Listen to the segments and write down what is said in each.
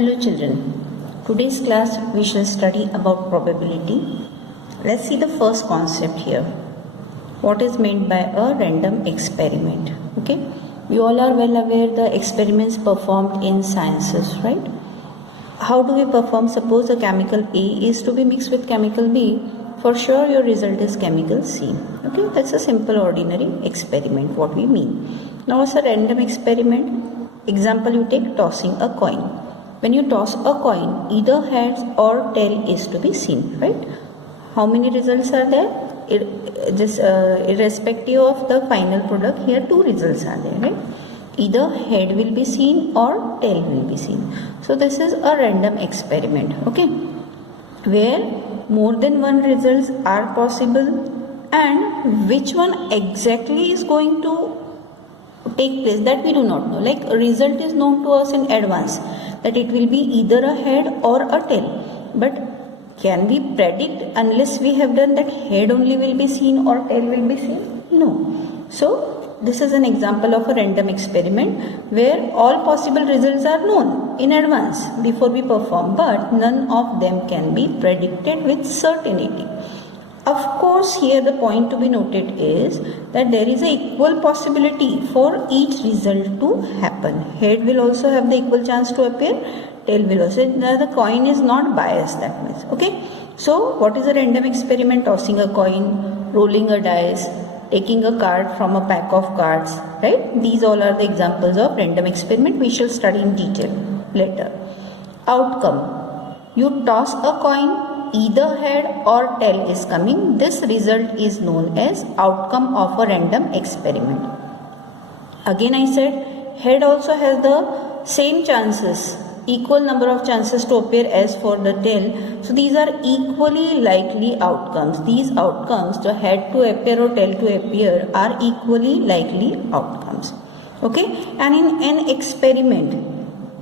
Hello children, today's class we shall study about probability. Let's see the first concept here. What is meant by a random experiment? Okay, we all are well aware the experiments performed in sciences, right? How do we perform? Suppose a chemical A is to be mixed with chemical B. For sure your result is chemical C. Okay, that's a simple ordinary experiment what we mean. Now it's a random experiment. Example, you take tossing a coin. When you toss a coin, either heads or tail is to be seen, right? How many results are there? Irrespective of the final product, here two results are there, right? Either head will be seen or tail will be seen. So this is a random experiment, okay? Where more than one results are possible, and which one exactly is going to take place, that we do not know. Like a result is known to us in advance, that it will be either a head or a tail, but can we predict unless we have done that head only will be seen or tail will be seen? No. So this is an example of a random experiment where all possible results are known in advance before we perform, but none of them can be predicted with certainty. Of course, here the point to be noted is that there is an equal possibility for each result to happen. Head will also have the equal chance to appear, tail will also. The coin is not biased, that means. Okay. So, what is a random experiment? Tossing a coin, rolling a dice, taking a card from a pack of cards, right? These all are the examples of random experiment. We shall study in detail later. Outcome. You toss a coin, either head or tail is coming. This result is known as outcome of a random experiment. Again I said head also has the same chances, equal number of chances to appear as for the tail. So these are equally likely outcomes. These outcomes, the head to appear or tail to appear, are equally likely outcomes. Okay, and in an experiment,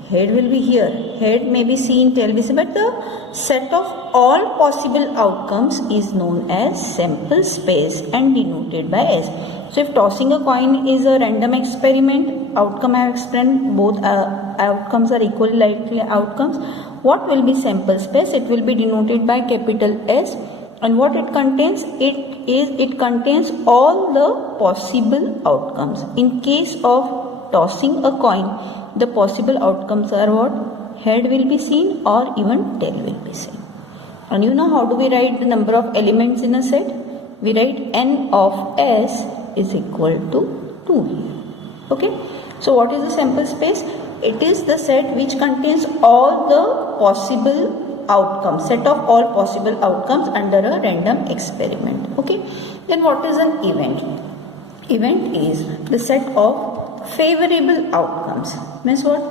head will be here, head may be seen, tail be seen, but the set of all possible outcomes is known as sample space and denoted by S. So if tossing a coin is a random experiment, outcome I have explained, both outcomes are equally likely outcomes. What will be sample space? It will be denoted by capital S, and what it contains? It contains all the possible outcomes. In case of tossing a coin, the possible outcomes are what? Head will be seen or even tail will be seen. And you know how do we write the number of elements in a set? We write n of S is equal to 2. Okay. So what is the sample space? It is the set which contains all the possible outcomes, set of all possible outcomes under a random experiment. Okay. Then what is an event? Event is the set of favorable outcomes. Means what?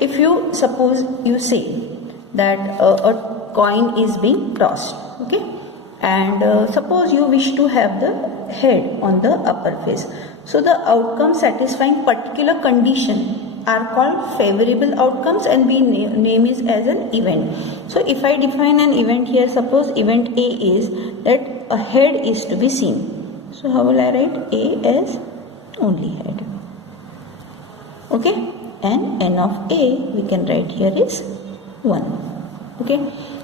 If you suppose you say that a coin is being tossed, okay, and suppose you wish to have the head on the upper face. So the outcomes satisfying particular condition are called favorable outcomes, and we name it as an event. So if I define an event here, suppose event A is that a head is to be seen. So how will I write? A as only head. Okay, and n of A we can write here is 1. Okay,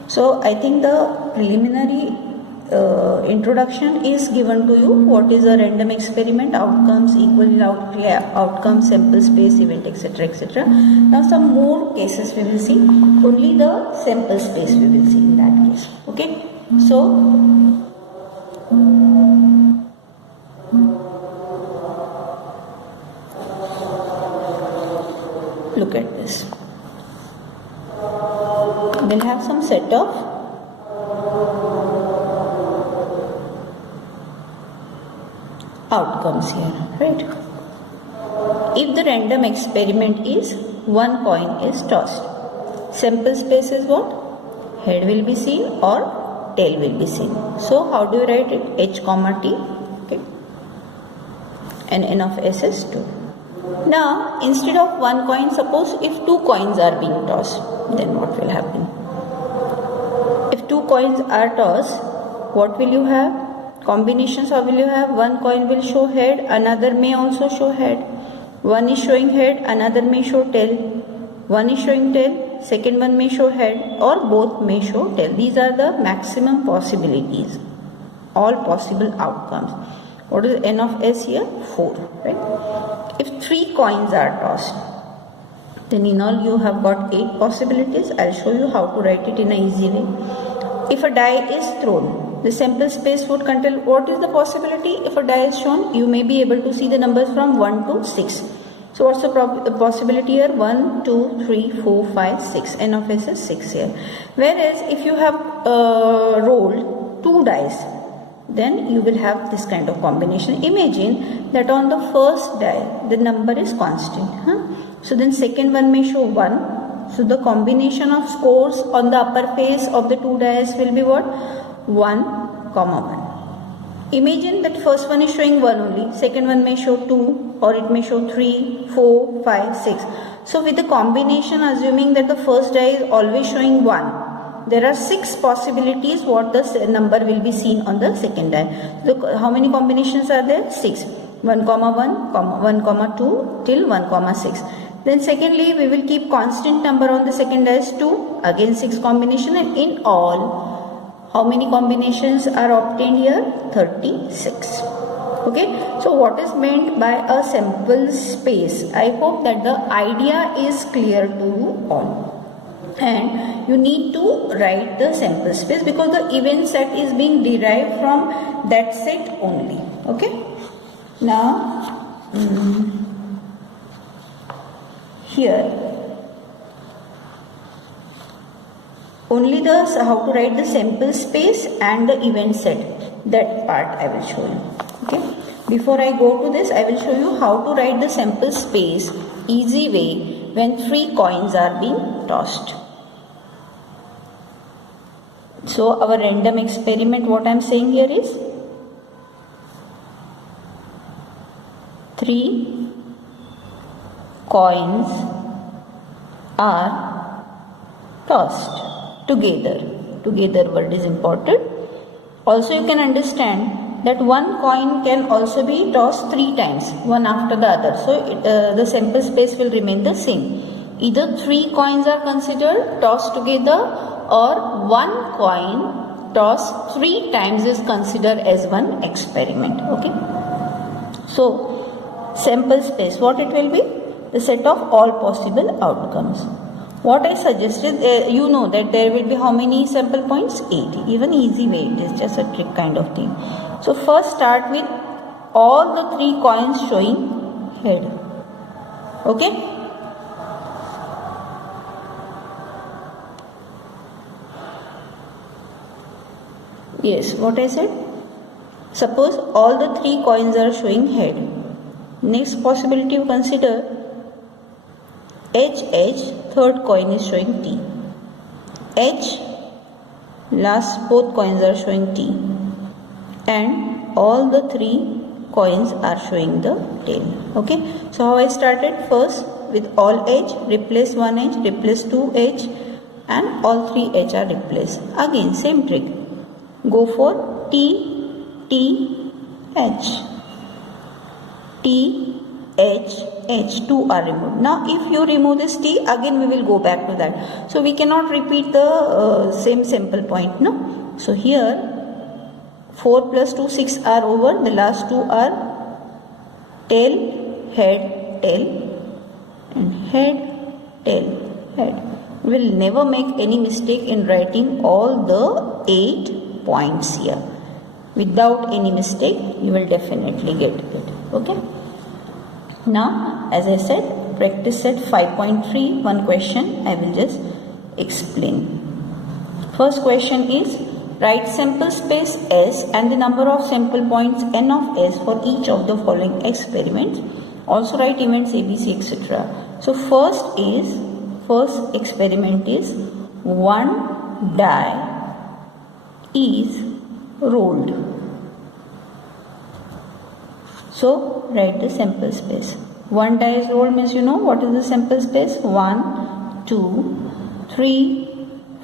so I think the preliminary introduction is given to you. What is a random experiment? Outcomes, equally likely outcomes, sample space, event, etc., etc. Now some more cases we will see. Only the sample space we will see in that case. Okay, so look at this. We'll have some set of outcomes here, right? If the random experiment is one coin is tossed, sample space is what? Head will be seen or tail will be seen. So how do you write it? H comma T, okay, and n of S is 2. Now instead of one coin, suppose if two coins are being tossed, then what will happen? If two coins are tossed, what will you have? Combinations, how will you have? One coin will show head, another may also show head. One is showing head, another may show tail. One is showing tail, second one may show head, or both may show tail. These are the maximum possibilities, all possible outcomes. What is n of s here? 4, right? If 3 coins are tossed, then in all you have got 8 possibilities. I'll show you how to write it in an easy way. If a die is thrown, the sample space would contain what is the possibility? If a die is shown, you may be able to see the numbers from 1 to 6. So what's the possibility here? 1, 2, 3, 4, 5, 6. N of s is 6 here. Whereas if you have rolled 2 dice, then you will have this kind of combination. Imagine that on the first die, the number is constant. So then second one may show 1. So the combination of scores on the upper face of the 2 dice will be what? 1, 1. Imagine that first one is showing 1 only, second one may show 2, or it may show 3, 4, 5, 6. So with the combination, assuming that the first die is always showing 1, there are 6 possibilities what the number will be seen on the second die. So how many combinations are there? 6. 1, 1, 1, 2 till 1, 6. Then secondly, we will keep constant number on the second die as 2. Again 6 combination, and in all, how many combinations are obtained here? 36. Okay. So what is meant by a sample space? I hope that the idea is clear to you all. And you need to write the sample space because the event set is being derived from that set only. Okay. Now here only the how to write the sample space and the event set, that part I will show you. Okay. Before I go to this, I will show you how to write the sample space easy way when 3 coins are being tossed. So our random experiment, what I am saying here is 3 coins are tossed together. Together word is important. Also you can understand that one coin can also be tossed 3 times, one after the other. So the sample space will remain the same. Either 3 coins are considered tossed together, or one coin tossed 3 times is considered as one experiment. Okay. So sample space, what it will be? The set of all possible outcomes. What I suggested, you know that there will be how many sample points? 8. Even easy way, it is just a trick kind of thing. So first start with all the 3 coins showing head. Okay. Yes, what I said? Suppose all the 3 coins are showing head. Next possibility you consider H, third coin is showing T. H, last both coins are showing T. And all the 3 coins are showing the tail. Okay. So how I started? First with all H, replace 1 H, replace 2 H, and all 3 H are replaced. Again same trick. Go for T, T, H. T, H, H. 2 are removed. Now if you remove this T, again we will go back to that. So we cannot repeat the same sample point. No. So here 4 plus 2, 6 are over. The last 2 are tail, head, tail, and head, tail, head. We will never make any mistake in writing all the 8 points here. Without any mistake, you will definitely get it. Okay. Now, as I said, practice set 5.3. One question I will just explain. First question is, write sample space S and the number of sample points n of S for each of the following experiments. Also write events ABC, etc. So first experiment is one die is rolled. So write the sample space. One die is rolled means you know what is the sample space? 1, 2, 3,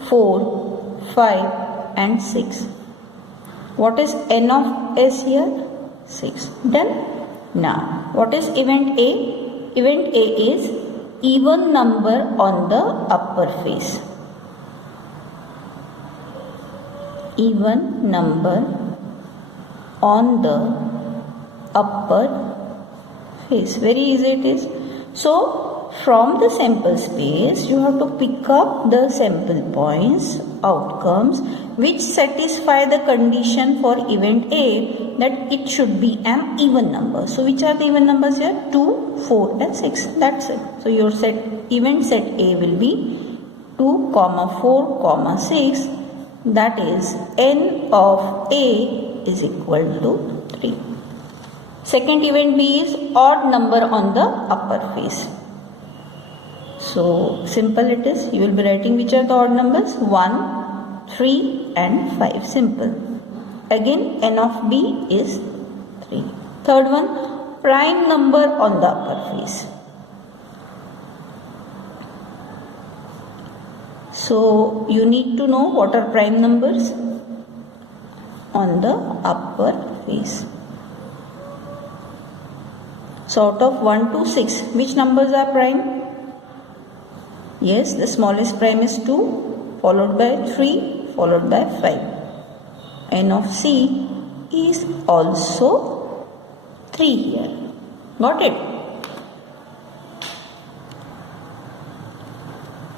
4, 5 and 6. What is n of S here? 6. Done. Now what is event A? Event A is even number on the upper face. Even number on the upper face. Very easy it is. So from the sample space you have to pick up the sample points, outcomes which satisfy the condition for event A that it should be an even number. So which are the even numbers here? 2, 4 and 6. That's it. So your event set A will be 2, 4, 6. That is n of A is equal to 3. Second event B is odd number on the upper face. So simple it is. You will be writing which are the odd numbers? 1, 3 and 5. Simple. Again n of B is 3. Third one, prime number on the upper face. So you need to know what are prime numbers on the upper face. So out of 1 to 6, which numbers are prime? Yes, the smallest prime is 2, followed by 3, followed by 5. N of C is also 3 here. Got it?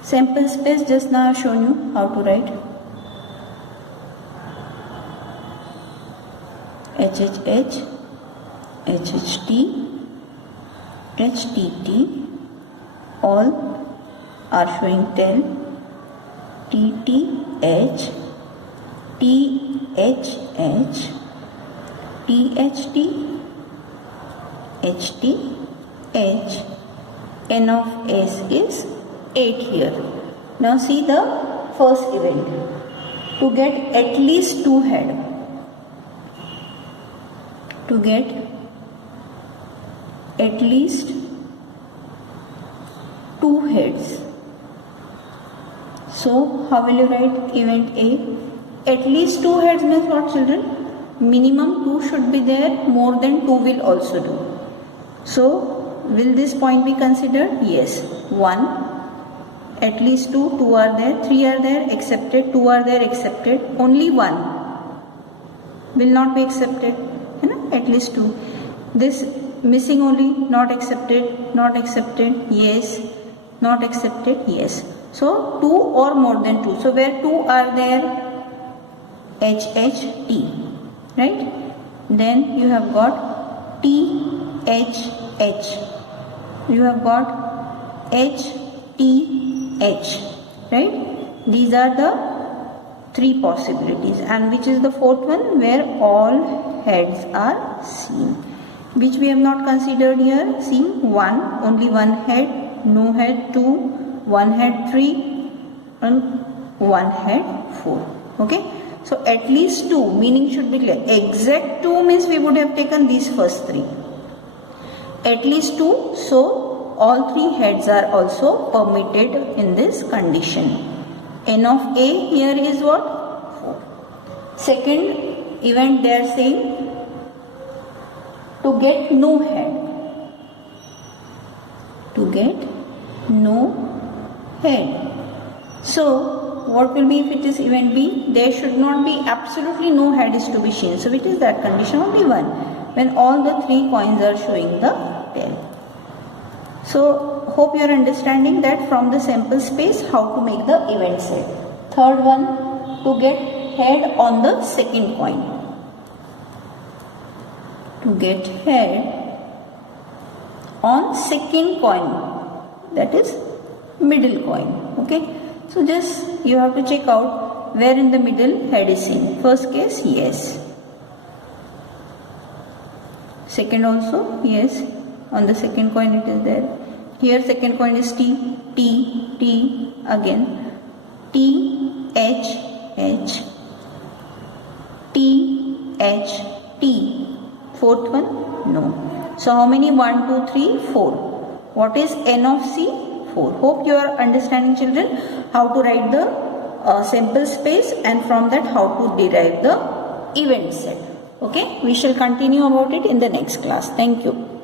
Sample space, just now I have shown you how to write. HHH, HHT, HTT, all are showing 10. TTH, THH, THT, HTH, N of S is 8 here. Now see the first event. To get at least 2 head. To get at least 2 heads. So how will you write event A? At least 2 heads means what, children? Minimum 2 should be there, more than 2 will also do. So will this point be considered? Yes. 1, at least 2, 2 are there, 3 are there, accepted, 2 are there, accepted, only 1 will not be accepted, at least 2. This missing only, not accepted, yes, not accepted, yes. So 2 or more than 2. So where 2 are there, HHT, right? Then you have got THH, you have got HTH, right? These are the 3 possibilities. And which is the 4th one? Where all heads are seen. Which we have not considered here. Seen 1, only 1 head, no head 2, 1 head 3 and 1 head 4. Okay. So at least 2 meaning should be clear. Exact 2 means we would have taken these first 3. At least 2, so all 3 heads are also permitted in this condition. N of A here is what? 4. Second event they are saying to get no head. To get no head. So what will be if it is event B? There should not be, absolutely no head is to be seen. So which is that condition? Only 1. When all the 3 coins are showing the tail. So hope you are understanding that from the sample space how to make the event set. Third one, to get head on the second coin. To get head on second coin, that is middle coin. Okay. So just you have to check out where in the middle head is seen. First case, yes. Second also, yes. On the second coin it is there. Here second coin is T, T, T again. T, H, H, T, H, T. Fourth one, no. So how many? 1, 2, 3, 4. What is N of C? 4. Hope you are understanding, children, how to write the sample space and from that how to derive the event set. Okay, we shall continue about it in the next class. Thank you.